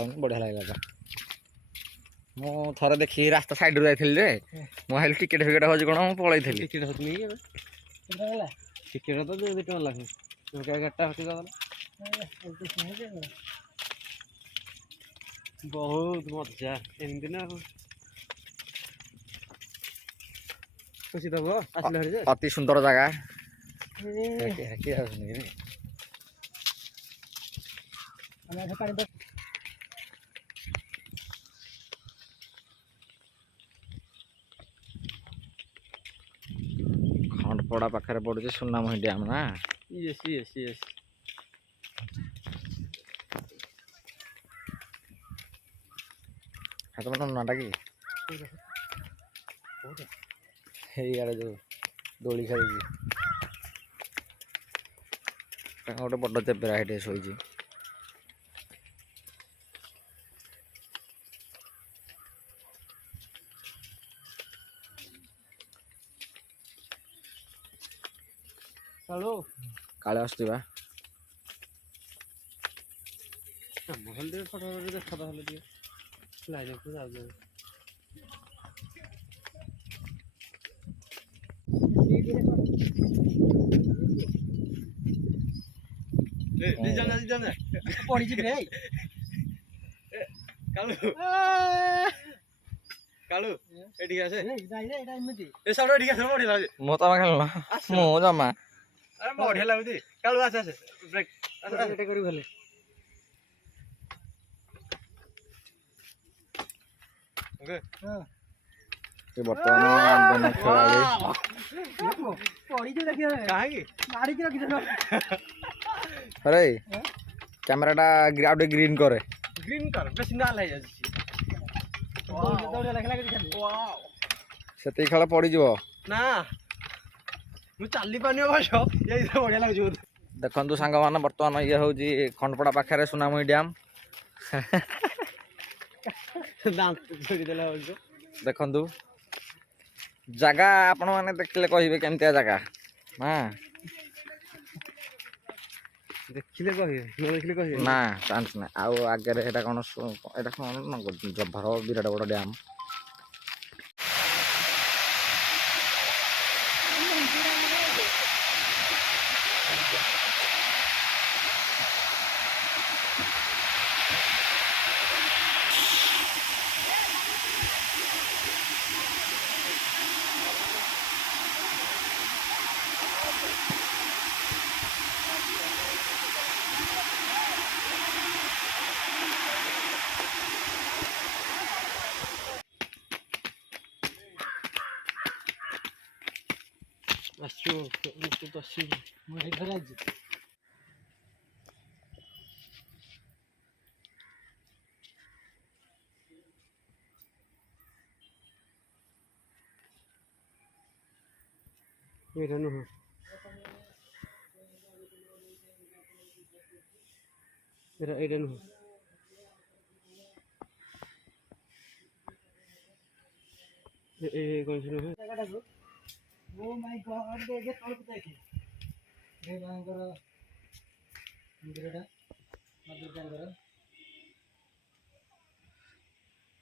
ଲାଗୁନି ବଢ଼ିଆ ଲାଗିଲା ତ ମୁଁ ଥରେ ଦେଖି ରାସ୍ତା ସାଇଡ଼ରୁ ଯାଇଥିଲି ଯେ ମୁଁ ଭାବିଲି ଟିକେଟ୍ ଫିକେଟ୍ ହେଉଛି କ'ଣ ମୁଁ ପଳେଇଥିଲି ଟିକେଟ୍ ହେଉନି କି ଏବେ ଟିକେଟ୍ ତ 2 ଟଙ୍କା ଲାଖେ ଗାଡ଼ିଟା ହେଉଛି ବହୁତ ମଜା ଏମିତି ନା ଖୁସି ଦେବ ଆସିଲେ ହେରି ଯେ ଅତି ସୁନ୍ଦର ଜାଗା ଖଣ୍ଡପଡ଼ା ପାଖରେ ପଡ଼ୁଛି ସୁନାମୁହିଁ ଡ୍ୟାମ୍ ନା ୟେସ୍ ୟେସ୍ ୟେସ୍ ତମ ନନାଟା କି ହେଇଆଡ଼େ ଯୋଉ ଦୋଳି ଖେଳିଛି ଗୋଟେ ବଡ଼ ଚେପେରା ହେଠି ଶୋଇଛି କାଳେ ଆସୁଛି ବା ହେଲେ ଟିକେ ଫଟୋ ଦେଖା ତ ହେଲେ ଟିକେ ଲାଇନକୁ ଯାଉଛି ପଡ଼ିଛି ରେ କାଳୁ କାଳୁ ଏଠିକି ଆସେ ଏ ସାଉଣ୍ଡ ଏଠିକି ଆସେ ବଢ଼ିଆ ଲାଗୁଛି ମୁଁ ତମେ ଖେଳିଲ ମୁଁ ଜମା ଆରେ ବଢ଼ିଆ ଲାଗୁଛି କାଳୁ ଆସେ ଆସେ ବ୍ରେକ୍ ଏଟା କରିବୁ ହେଲେ ଓକେ ସେ ବର୍ତ୍ତମାନ ଆନ୍ଦୋଳନ ଖେଳାଳି ପଡ଼ିଛି ଦେଖିବା କାହିଁକି ମାରିକି ରଖିଦେଲ ଆରେ କ୍ୟାମେରାଟା ଆଉ ଟିକେ ଗ୍ରୀନ୍ କରେ ଗ୍ରୀନ୍ କର ବେଶୀ ନାଲ ହେଇଯାଉଛି ସେତିକି ଖେଳ ପଡ଼ିଯିବ ନା ମୁଁ ଚାଲି ପାରୁନି ଅବଶ୍ୟ ଏଇଟା ବଢ଼ିଆ ଲାଗୁଛି ବୋଧେ ଦେଖନ୍ତୁ ସାଙ୍ଗମାନେ ବର୍ତ୍ତମାନ ଇଏ ହେଉଛି ଖଣ୍ଡପଡ଼ା ପାଖରେ ସୁନାମୁହିଁ ଡ୍ୟାମ୍ ଦେଖନ୍ତୁ ଜାଗା ଆପଣମାନେ ଦେଖିଲେ କହିବେ କେମିତିଆ ଜାଗା ନା ଦେଖିଲେ କହିବେ ନ ଦେଖିଲେ କହିବେ ନା ଚାନ୍ସ ନାହିଁ ଆଉ ଆଗରେ ଏଇଟା କ'ଣ ଜଭର ବିରାଟ ବଡ଼ ଡ୍ୟାମ୍ ଆସିବ ତ ଆସିବ ମୁଁ ଘରେ ଆଜି ଏଇଟା ନୁହଁ ଏଇଟା ନୁହଁ କୌଣସି ନୁହଁ ଓ ମାଇ ଗଡ୍ ଦେଖେ ତଳକୁ ଦେଖେ ଏ ମାଙ୍କର ମନ୍ଦିରଟା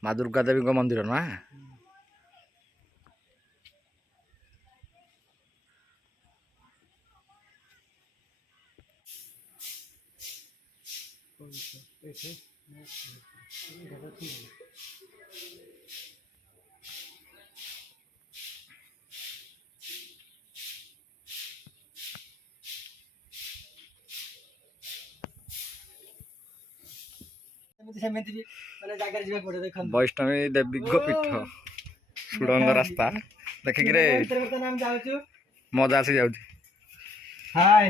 ମା ଦୁର୍ଗା ଦେବୀଙ୍କ ମନ୍ଦିର ନା ସେମିତି ବି ମାନେ ଜାଗାରେ ଯିବାକୁ ପଡିବ ଦେଖନ୍ତୁ ବୈଷ୍ଣବୀ ଦେବୀଙ୍କ ପୀଠ ସୁଡ଼ଙ୍ଗ ରାସ୍ତା ଦେଖିକିରେ ଆମେ ଯାଉଛୁ ମଜା ଆସି ଯାଉଛି ହାय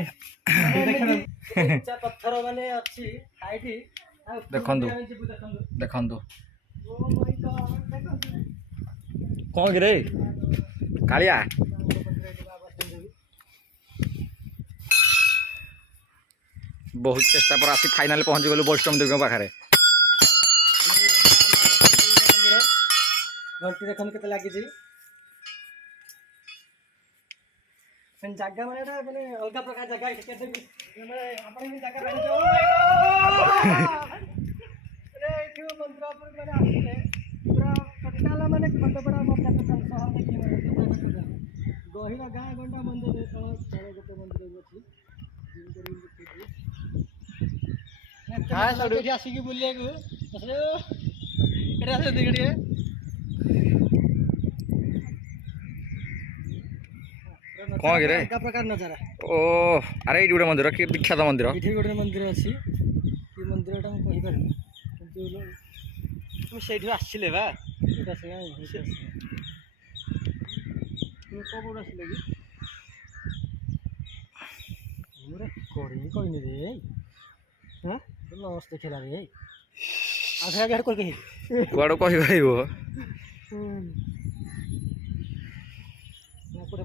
ପଥର ମାନେ ଅଛି ହାଇଟି ଦେଖନ୍ତୁ ଦେଖନ୍ତୁ କ'ଣ କିରେ କାଳିଆ ବହୁତ ଚେଷ୍ଟା ପରେ ଆସି ଫାଇନାଲ ପହଞ୍ଚିଗଲୁ ବୈଷ୍ଣବ ଦେବୀଙ୍କ ପାଖରେ ଘଣ୍ଟି ଦେଖନ୍ତୁ କେତେ ଲାଗିଛି ଜାଗା ମାନେ ଏଟା ମାନେ ଅଲଗା ପ୍ରକାର ଜାଗା ଆପଣ ବି ଜାଗା ଦେଖିବ ମନ୍ଦିର ଉପରେ ମାନେ ଆସିଲେ ପୁରା ଟୋଟାଲ ମାନେ ଖଣ୍ଡପଡ଼ା ମନ୍ଦିର ଟୋଟାଲ ସହର ଦେଖିବ ଗହିର ଗାଁ ଗଣ୍ଡା ମନ୍ଦିର ତଳ ତଳେ ଗୋଟେ ମନ୍ଦିର ଅଛି ଏଠି ଆସିକି ବୁଲିବାକୁ ଏଠି ଆସ ଟିକେ କଣ କିରେ ଅଲଗା ପ୍ରକାର ନଜାରା ଓ ଆରେ ଏଇଠି ଗୋଟେ ମନ୍ଦିର କି ବିଖ୍ୟାତ ମନ୍ଦିର ଏଠି ଗୋଟେ ମନ୍ଦିର ଅଛି କି ମନ୍ଦିରଟା ମୁଁ କହିପାରିବି କିନ୍ତୁ তুমি ସେଇଠୁ ଆସିଲେ ବା ଏଇଟା ସେ তুমি କୋଉଠୁ ଆସିଲେ କି ମୁଁ କରିନି କହିନି ରେ ହଁ ଲସ୍ ଦେଖିଲା ରେ ଆଉ ସେ ଆଗରେ କହି କୁଆଡ଼ୁ କହିପାରିବ କହି